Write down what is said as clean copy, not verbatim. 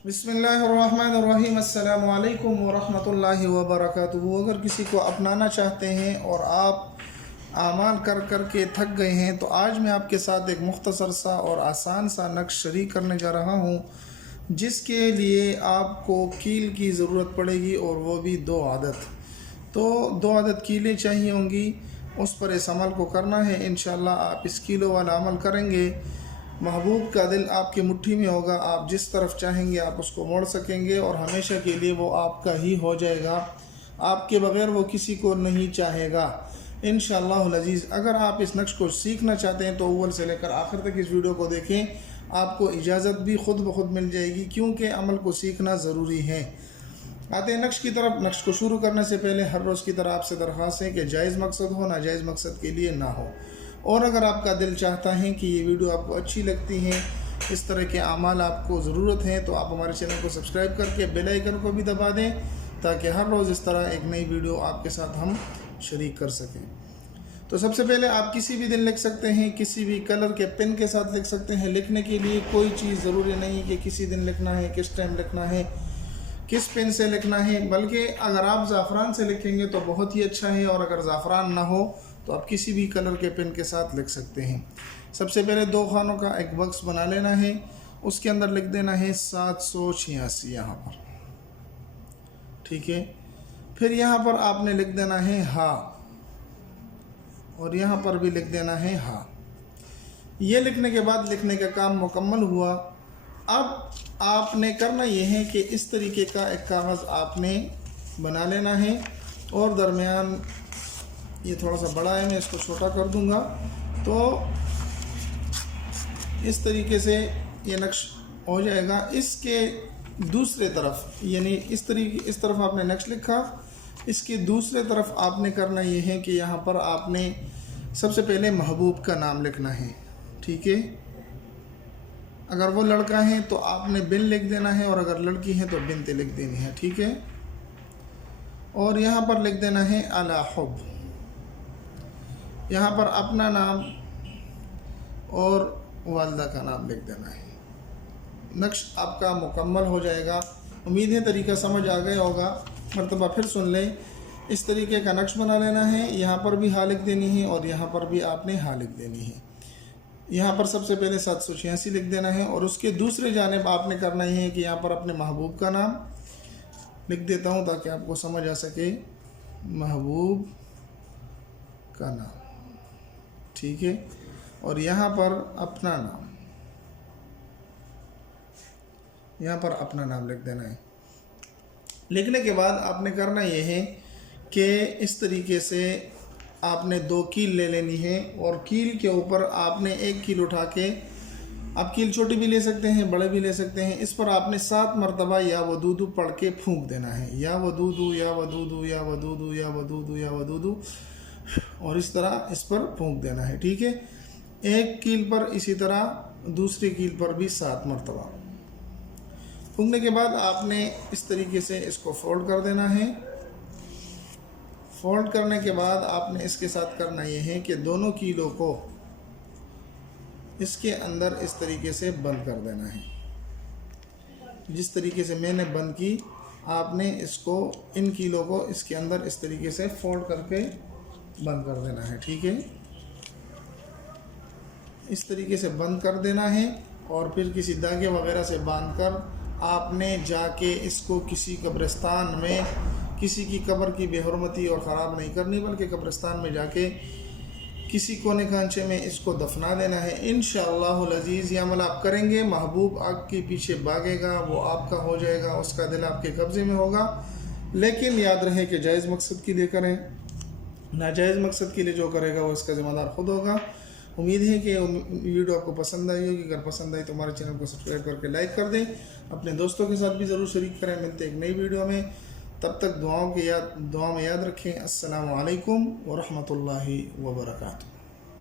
बिस्मिल्लाहिर्रहमानिर्रहीम। अस्सलामु अलैकुम वरहमतुल्लाहि वबरकातुहू। अगर किसी को अपनाना चाहते हैं और आप आमाल कर कर के थक गए हैं तो आज मैं आपके साथ एक मुख्तसर सा और आसान सा नक्श शरीक करने जा रहा हूँ, जिसके लिए आपको कील की ज़रूरत पड़ेगी और वो भी 2 आदत। तो 2 आदत कीलें चाहिए होंगी, उस पर इस अमल को करना है। इंशाअल्लाह आप इस कीलों वाला अमल करेंगे, महबूब का दिल आपकी मुट्ठी में होगा। आप जिस तरफ चाहेंगे आप उसको मोड़ सकेंगे और हमेशा के लिए वो आपका ही हो जाएगा। आपके बग़ैर वो किसी को नहीं चाहेगा इंशाअल्लाह अज़ीज़। अगर आप इस नक्श को सीखना चाहते हैं तो अव्वल से लेकर आखिर तक इस वीडियो को देखें, आपको इजाज़त भी ख़ुद ब खुद मिल जाएगी, क्योंकि अमल को सीखना ज़रूरी है। आते हैं नक्श की तरफ। नक्श को शुरू करने से पहले हर रोज़ की तरह आपसे दरख्वास्त है कि जायज़ मकसद हो, नाजायज़ मकसद के लिए ना हो। और अगर आपका दिल चाहता है कि ये वीडियो आपको अच्छी लगती है, इस तरह के आमाल आपको ज़रूरत है, तो आप हमारे चैनल को सब्सक्राइब करके बेल आइकन को भी दबा दें, ताकि हर रोज़ इस तरह एक नई वीडियो आपके साथ हम शरीक कर सकें। तो सबसे पहले आप किसी भी दिन लिख सकते हैं, किसी भी कलर के पेन के साथ लिख सकते हैं। लिखने के लिए कोई चीज़ ज़रूरी नहीं कि किसी दिन लिखना है, किस टाइम लिखना है, किस पेन से लिखना है, बल्कि अगर आप ज़ाफ़रान से लिखेंगे तो बहुत ही अच्छा है, और अगर ज़ाफ़रान ना हो तो आप किसी भी कलर के पेन के साथ लिख सकते हैं। सबसे पहले 2 खानों का एक बॉक्स बना लेना है, उसके अंदर लिख देना है 786 यहाँ पर, ठीक है। फिर यहाँ पर आपने लिख देना है हा, और यहाँ पर भी लिख देना है हा। ये लिखने के बाद लिखने का काम मुकम्मल हुआ। अब आपने करना ये है कि इस तरीके का एक कागज़ आपने बना लेना है, और दरमियान ये थोड़ा सा बड़ा है, मैं इसको छोटा कर दूंगा। तो इस तरीके से ये नक्श हो जाएगा। इसके दूसरे तरफ, यानी इस तरफ आपने नक्श लिखा, इसके दूसरे तरफ आपने करना ये है कि यहाँ पर आपने सबसे पहले महबूब का नाम लिखना है, ठीक है। अगर वो लड़का है तो आपने बिन लिख देना है, और अगर लड़की है तो बिनते लिख देनी है, ठीक है। और यहाँ पर लिख देना है अला हुब। यहाँ पर अपना नाम और वालदा का नाम लिख देना है। नक्श आपका मुकम्मल हो जाएगा। उम्मीद है तरीका समझ आ गया होगा। मरतबा फिर सुन लें। इस तरीके का नक्श बना लेना है। यहाँ पर भी हा लिख देनी है, और यहाँ पर भी आपने हा लिख देनी है। यहाँ पर सबसे पहले 786 लिख देना है, और उसके दूसरे जानिब आपने करना ही है कि यहाँ पर अपने महबूब का नाम लिख देता हूँ ताकि आपको समझ आ सके। महबूब का नाम, ठीक है। और यहाँ पर अपना नाम, यहाँ पर अपना नाम लिख देना है। लिखने के बाद आपने करना यह है कि इस तरीके से आपने 2 कील ले लेनी है, और कील के ऊपर आपने 1 कील उठा के, आप कील छोटी भी ले सकते हैं, बड़े भी ले सकते हैं, इस पर आपने 7 मरतबा या वदूदू पढ़ के फूंक देना है। या वदूदू, या वदूदू, या वदूदू, या वदूदू, या वदूदू, और इस तरह इस पर फूंक देना है, ठीक है। 1 कील पर इसी तरह, दूसरी कील पर भी 7 मरतबा फूंकने के बाद आपने इस तरीके से इसको फोल्ड कर देना है। फोल्ड करने के बाद आपने इसके साथ करना यह है कि दोनों कीलों को इसके अंदर इस तरीके से बंद कर देना है। जिस तरीके से मैंने बंद की, आपने इसको, इन कीलों को इसके अंदर इस तरीके से फोल्ड करके बंद कर देना है, ठीक है। इस तरीके से बंद कर देना है, और फिर किसी धागे वगैरह से बांधकर आपने जाके इसको किसी कब्रिस्तान में, किसी की कब्र की बेहुरमती और ख़राब नहीं करनी, बल्कि कब्रिस्तान में जाके किसी कोने खांचे में इसको दफना देना है। इंशाअल्लाह अज़ीज़ ये अमल आप करेंगे, महबूब आपके पीछे भागेगा, वो आपका हो जाएगा, उसका दिल आपके कब्ज़े में होगा। लेकिन याद रहे कि जायज़ मकसद के लिए करें, नाजायज़ मकसद के लिए जो करेगा वो इसका ज़िम्मेदार खुद होगा। उम्मीद है कि वीडियो आपको पसंद आई होगी। अगर पसंद आई तो हमारे चैनल को सब्सक्राइब करके लाइक कर दें, अपने दोस्तों के साथ भी ज़रूर शरीक करें। मिलते हैं एक नई वीडियो में, तब तक दुआ में याद रखें। अस्सलामु अलैकुम व रहमतुल्लाहि व बरकातुहू।